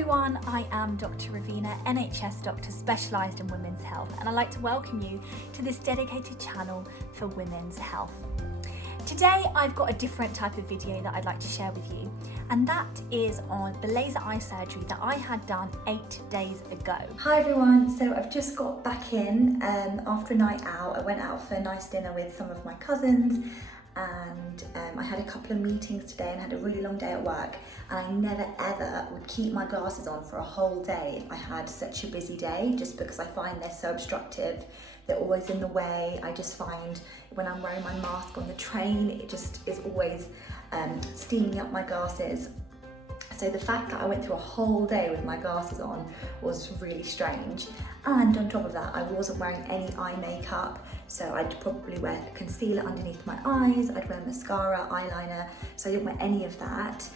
everyone, I am Dr. Ravina, NHS doctor specialised in women's health, and I'd like to welcome you to this dedicated channel for women's health. Today I've got a different type of video that I'd like to share with you, and that is on the laser eye surgery that I had done 8 days ago. Hi everyone, so I've just got back in after a night out. I went out for a nice dinner with some of my cousins, and I had a couple of meetings today and had a really long day at work, and I never ever would keep my glasses on for a whole day if I had such a busy day, just because I find they're so obstructive. They're always in the way. I just find when I'm wearing my mask on the train, it just is always steaming up my glasses. So the fact that I went through a whole day with my glasses on was really strange. And on top of that, I wasn't wearing any eye makeup. So I'd probably wear concealer underneath my eyes, I'd wear mascara, eyeliner. So I didn't wear any of that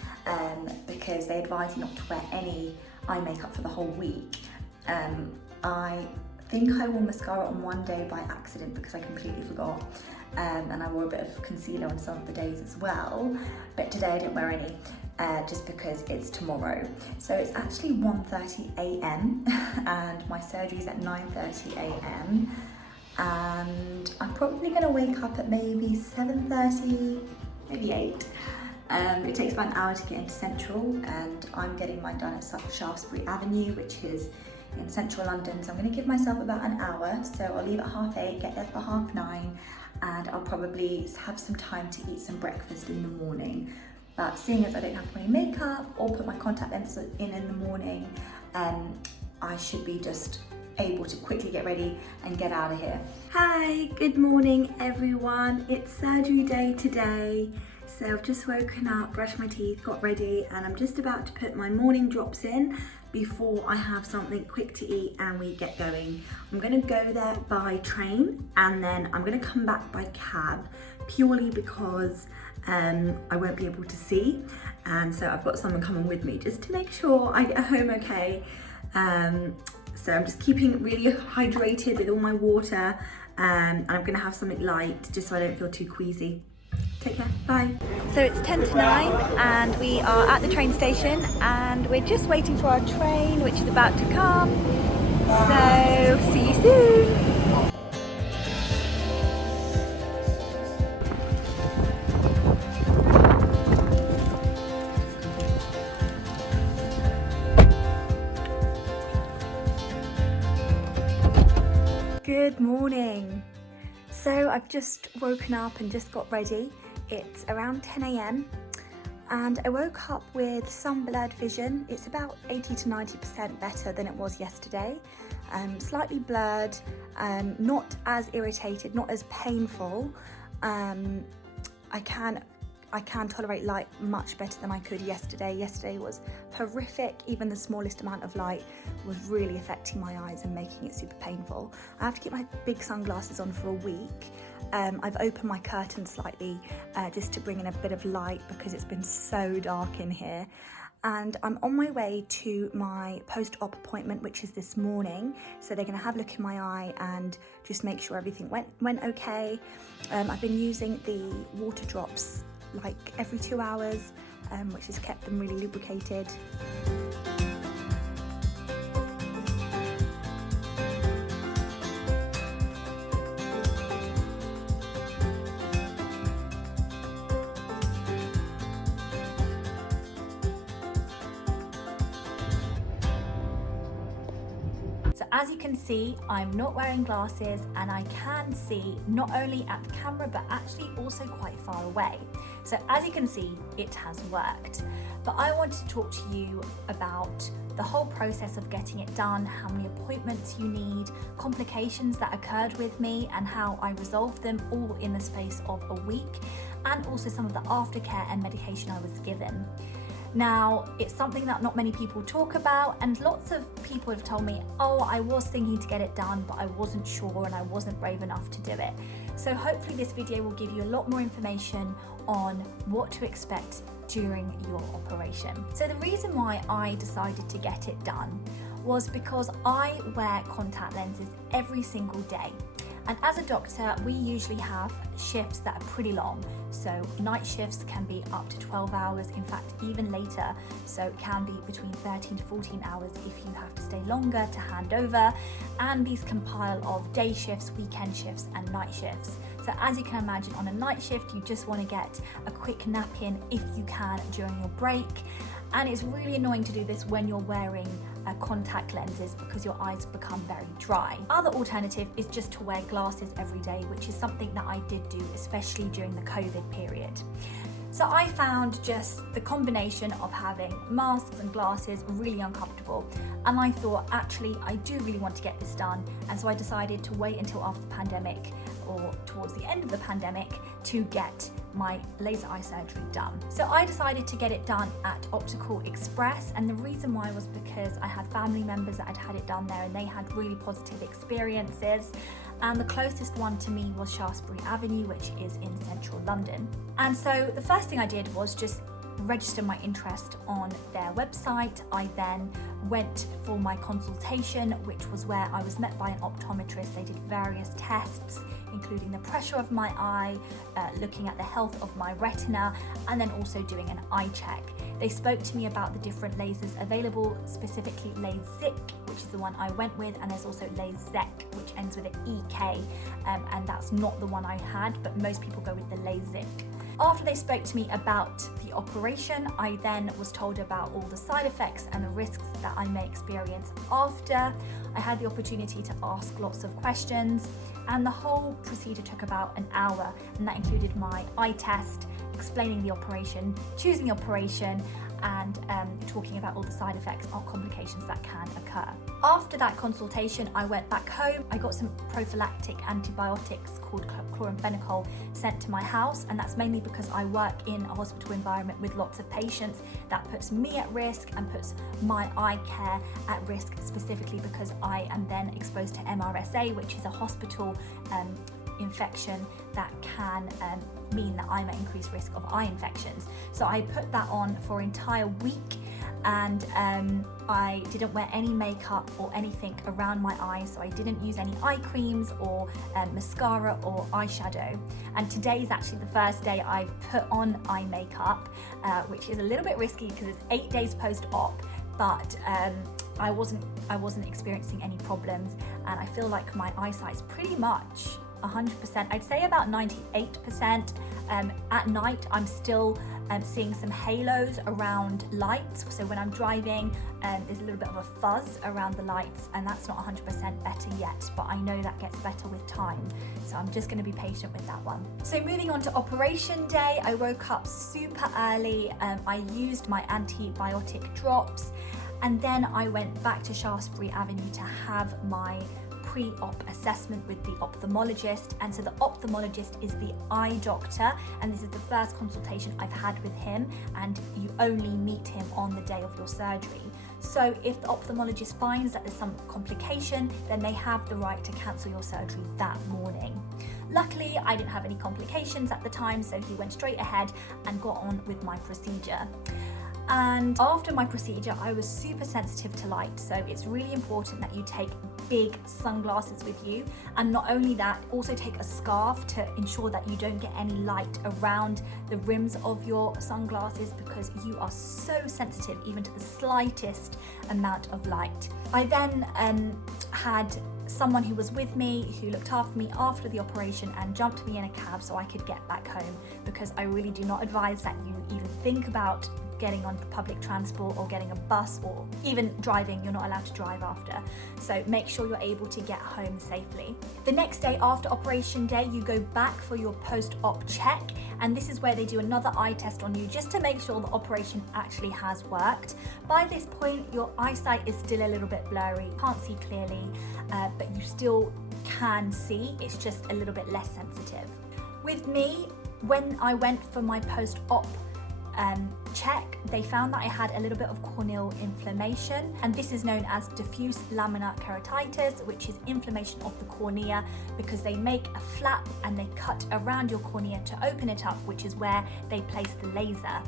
because they advised me not to wear any eye makeup for the whole week. I think I wore mascara on one day by accident because I completely forgot. And I wore a bit of concealer on some of the days as well. But today I didn't wear any. Just because it's tomorrow. So it's actually 1:30 a.m. and my surgery is at 9:30 a.m. and I'm probably going to wake up at maybe 7:30, maybe 8. It takes about an hour to get into Central, and I'm getting mine done at Shaftesbury Avenue, which is in central London, so I'm going to give myself about an hour. So I'll leave at 8:30, get there for 9:30, and I'll probably have some time to eat some breakfast in the morning. But seeing as I don't have any makeup or put my contact lenses in the morning, I should be just able to quickly get ready and get out of here. Hi, good morning everyone. It's surgery day today. So I've just woken up, brushed my teeth, got ready, and I'm just about to put my morning drops in before I have something quick to eat and we get going. I'm gonna go there by train, and then I'm gonna come back by cab, purely because I won't be able to see, and so I've got someone coming with me just to make sure I get home okay. So I'm just keeping really hydrated with all my water, and I'm gonna have something light just so I don't feel too queasy. Take care, bye. So it's 10 to 9 and we are at the train station, and we're just waiting for our train, which is about to come. So see you soon. Good morning. So I've just woken up and just got ready. It's around 10 a.m. and I woke up with some blurred vision. It's about 80 to 90% better than it was yesterday. Slightly blurred, not as irritated, not as painful. I can tolerate light much better than I could yesterday. Yesterday was horrific. Even the smallest amount of light was really affecting my eyes and making it super painful. I have to keep my big sunglasses on for a week. I've opened my curtain slightly just to bring in a bit of light because it's been so dark in here. And I'm on my way to my post-op appointment, which is this morning. So they're gonna have a look in my eye and just make sure everything went okay. I've been using the water drops like every 2 hours, which has kept them really lubricated. So as you can see, I'm not wearing glasses, and I can see not only at the camera but actually also quite far away. So as you can see, it has worked. But I wanted to talk to you about the whole process of getting it done, how many appointments you need, complications that occurred with me and how I resolved them all in the space of a week, and also some of the aftercare and medication I was given. Now, it's something that not many people talk about, and lots of people have told me, oh, I was thinking to get it done, but I wasn't sure and I wasn't brave enough to do it. So hopefully this video will give you a lot more information on what to expect during your operation. So the reason why I decided to get it done was because I wear contact lenses every single day. And as a doctor, we usually have shifts that are pretty long. So night shifts can be up to 12 hours, in fact, even later. So it can be between 13 to 14 hours if you have to stay longer to hand over. And these compile of day shifts, weekend shifts, and night shifts. So as you can imagine, on a night shift, you just want to get a quick nap in if you can during your break. And it's really annoying to do this when you're wearing contact lenses because your eyes become very dry. Other alternative is just to wear glasses every day, which is something that I did do, especially during the COVID period. So I found just the combination of having masks and glasses really uncomfortable, and I thought, actually, I do really want to get this done, and so I decided to wait until after the pandemic, or towards the end of the pandemic, to get my laser eye surgery done. So I decided to get it done at Optical Express, and the reason why was because I had family members that had had it done there and they had really positive experiences. And the closest one to me was Shaftesbury Avenue, which is in central London. And so the first thing I did was just register my interest on their website. I then went for my consultation, which was where I was met by an optometrist. They did various tests, including the pressure of my eye, looking at the health of my retina, and then also doing an eye check. They spoke to me about the different lasers available, specifically LASIK, which is the one I went with, and there's also LASEK, which ends with an EK, and that's not the one I had, but most people go with the LASIK. After they spoke to me about the operation, I then was told about all the side effects and the risks that I may experience after. I had the opportunity to ask lots of questions, and the whole procedure took about an hour, and that included my eye test, explaining the operation, choosing the operation, and talking about all the side effects or complications that can occur. After that consultation, I went back home. I got some prophylactic antibiotics called chloramphenicol sent to my house, and that's mainly because I work in a hospital environment with lots of patients. That puts me at risk and puts my eye care at risk, specifically because I am then exposed to MRSA, which is a hospital infection that can mean that I'm at increased risk of eye infections. So I put that on for an entire week, and I didn't wear any makeup or anything around my eyes, so I didn't use any eye creams or mascara or eyeshadow. And today is actually the first day I've put on eye makeup, which is a little bit risky because it's 8 days post-op, but I wasn't experiencing any problems, and I feel like my eyesight's pretty much 100%. I'd say about 98%. At night, I'm still seeing some halos around lights. So when I'm driving, there's a little bit of a fuzz around the lights, and that's not 100% better yet, but I know that gets better with time. So I'm just going to be patient with that one. So moving on to operation day, I woke up super early. I used my antibiotic drops, and then I went back to Shaftesbury Avenue to have my pre-op assessment with the ophthalmologist. And so the ophthalmologist is the eye doctor, and this is the first consultation I've had with him, and you only meet him on the day of your surgery. So if the ophthalmologist finds that there's some complication, then they have the right to cancel your surgery that morning. Luckily, I didn't have any complications at the time, so he went straight ahead and got on with my procedure. And after my procedure, I was super sensitive to light, so it's really important that you take big sunglasses with you, and not only that, also take a scarf to ensure that you don't get any light around the rims of your sunglasses, because you are so sensitive even to the slightest amount of light. I then had someone who was with me who looked after me after the operation and jumped me in a cab so I could get back home, because I really do not advise that you even think about getting on public transport or getting a bus, or even driving. You're not allowed to drive after, so make sure you're able to get home safely. The next day after operation day, you go back for your post-op check, and this is where they do another eye test on you just to make sure the operation actually has worked. By this point, your eyesight is still a little bit blurry, can't see clearly, but you still can see, it's just a little bit less sensitive. With me, when I went for my post-op check, they found that I had a little bit of corneal inflammation, and this is known as diffuse lamina keratitis, which is inflammation of the cornea because they make a flap and they cut around your cornea to open it up, which is where they place the laser.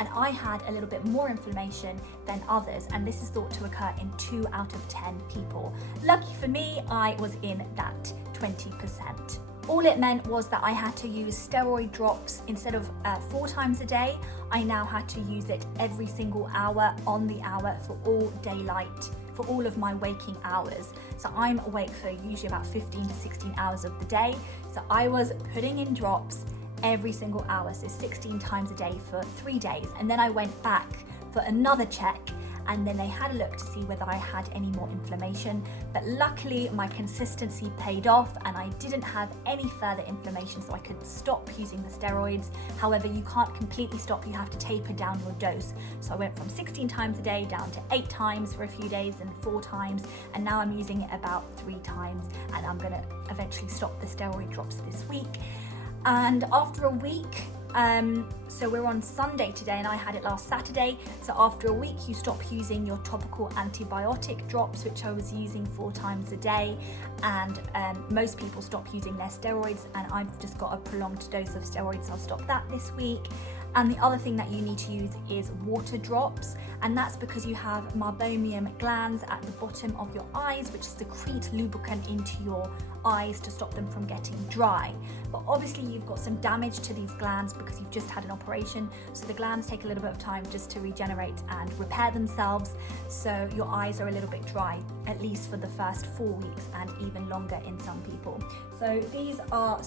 And I had a little bit more inflammation than others, and this is thought to occur in 2 out of 10 people. Lucky for me, I was in that 20%. All it meant was that I had to use steroid drops instead of 4 times a day. I now had to use it every single hour on the hour for all daylight, for all of my waking hours. So I'm awake for usually about 15 to 16 hours of the day. So I was putting in drops every single hour, so 16 times a day for 3 days. And then I went back for another check, and then they had a look to see whether I had any more inflammation. But luckily my consistency paid off and I didn't have any further inflammation, so I could stop using the steroids. However, you can't completely stop, you have to taper down your dose. So I went from 16 times a day down to 8 times for a few days and 4 times, and now I'm using it about 3 times, and I'm gonna eventually stop the steroid drops this week. And after a week, so we're on Sunday today and I had it last Saturday. So after a week, you stop using your topical antibiotic drops, which I was using 4 times a day. And most people stop using their steroids, and I've just got a prolonged dose of steroids. So I'll stop that this week. And the other thing that you need to use is water drops, and that's because you have meibomian glands at the bottom of your eyes, which secrete lubricant into your eyes to stop them from getting dry. But obviously you've got some damage to these glands because you've just had an operation, so the glands take a little bit of time just to regenerate and repair themselves, so your eyes are a little bit dry, at least for the first 4 weeks and even longer in some people. So these are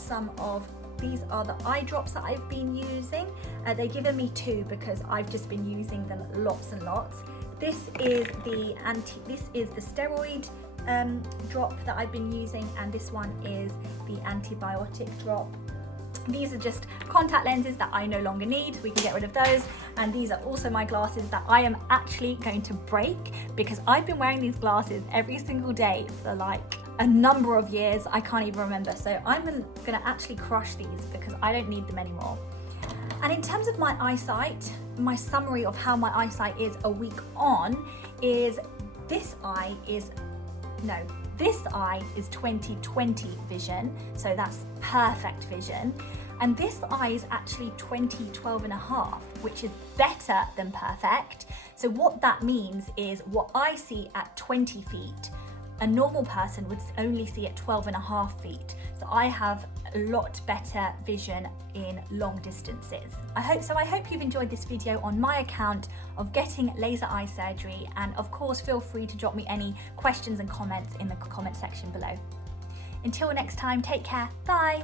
the eye drops that I've been using. They've given me 2 because I've just been using them lots and lots. This is the steroid drop that I've been using, and this one is the antibiotic drop. These are just contact lenses that I no longer need. We can get rid of those. And these are also my glasses that I am actually going to break because I've been wearing these glasses every single day for like a number of years. I can't even remember. So I'm gonna actually crush these because I don't need them anymore. And in terms of my eyesight, my summary of how my eyesight is a week on is this eye is 20/20 vision, so that's perfect vision. And this eye is actually 20/12.5, which is better than perfect. So what that means is what I see at 20 feet, a normal person would only see at 12.5 feet. So I have a lot better vision in long distances. I hope you've enjoyed this video on my account of getting laser eye surgery, and of course feel free to drop me any questions and comments in the comment section below. Until next time, take care, bye.